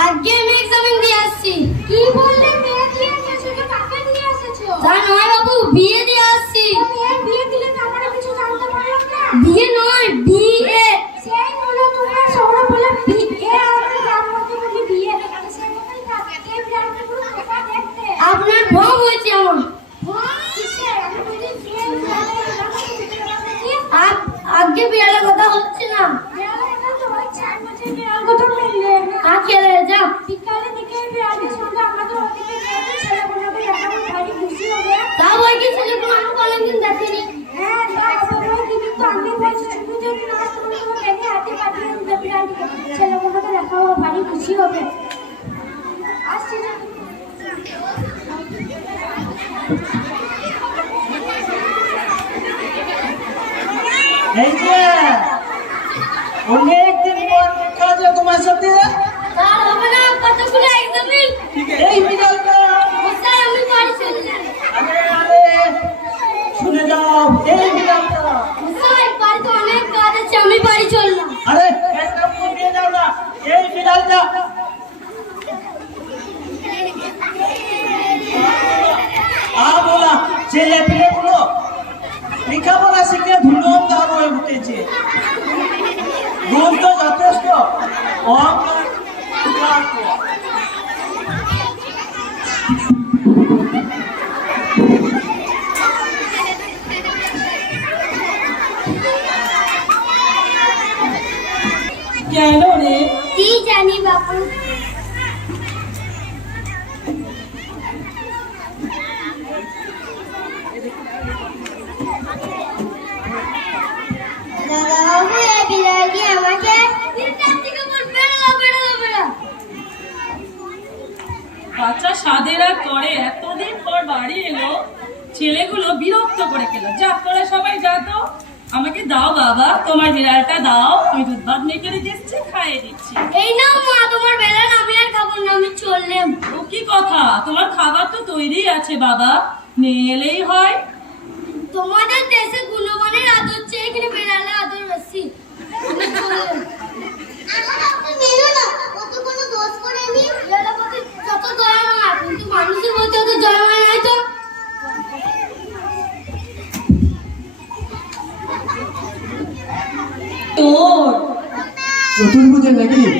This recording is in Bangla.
আজকে আমি এক্সামিন দিয়ে আসছি বিয়ে দিয়ে আসছি মেয়ে বিয়ে দিলে তো আমরা কিছু জানতে পারলাম না বিয়ে নয় বিয়ে সেই হলো তোমরা শহরে বলে বিয়ে আর গ্রাম মধ্যে বলি বিয়ে সেই মতোই থাকে কে বিড়ালকে পুরো খোকা দেখতে আপনার ভ্রম হয়েছে আমার কিসের আমি বলি বিয়ে বিড়ালের এলাকাতে দিতে পারবে কি আপ- আজকে বিড়ালের কথা হচ্ছে না বিড়ালের কথা তো হচ্ছে আর বলছে বিড়াল কথা মিললে আর খেলে যা বিকালে দিকে বিড়ালের সঙ্গে আমাদের ওদিকে যাবে ছেলে বোনদের দেখাবো ভারী খুশি হবে তা বই কি ছেলে কোনো আমি কোনোদিন দেখিনি হ্যাঁ না ওই দিদি তো আমি বলছি তুমি যদি না আসতে পারো তোমার ব্যাগে হাতে পাঠিয়ে দেবে বিড়ালটিকে ছেলে বোনদের দেখাবো ভারী খুশি হবে আসছি না এই যে অনেকদিন পর দেখা আছে তোমার সাথে। তার হবে না কতগুলো এক্সামিন এই বিড়ালটা স্যার আমি বাড়ি চলে যাই আরে আরে শুনে যাও এই বিড়ালটা স্যার বাড়িতে অনেক কাজ আছে আমি বাড়ি চললাম আরে একটা ফোন দিয়ে যাও না এই বিড়ালটা আ বলা ছেলে পেলে গুলো লেখাপড়া শিখে ধুলোম ধার হয়ে উঠেছে। ঘুম তো যথেষ্ট অহংকার কেন রে? কি জানি বাবু দাদাবাবু এই বিড়ালটি আমাকে তিনটার থেকে বলবে বেড়ালো বেড়ালো বেড়া বাচ্চা সাদেরা করে। এতদিন পর বাড়ি এলো ছেলেগুলো বিরক্ত করে গেল যা তোরা সবাই যা তো। আমাকে দাও বাবা তোমার বিড়ালটা দাও। আমি দুধ ভাত মেখে রেখেছি খাইয়ে দিচ্ছি। এই নাও মা তোমার বেলা আমি আর খাব না আমি চললাম। ও কি কথা? তোমার খাবার তো তৈরি আছে বাবা। নিয়ে এলেই হয়। তোমাদের দেশে তোর চতুর্ভুজের নাকি না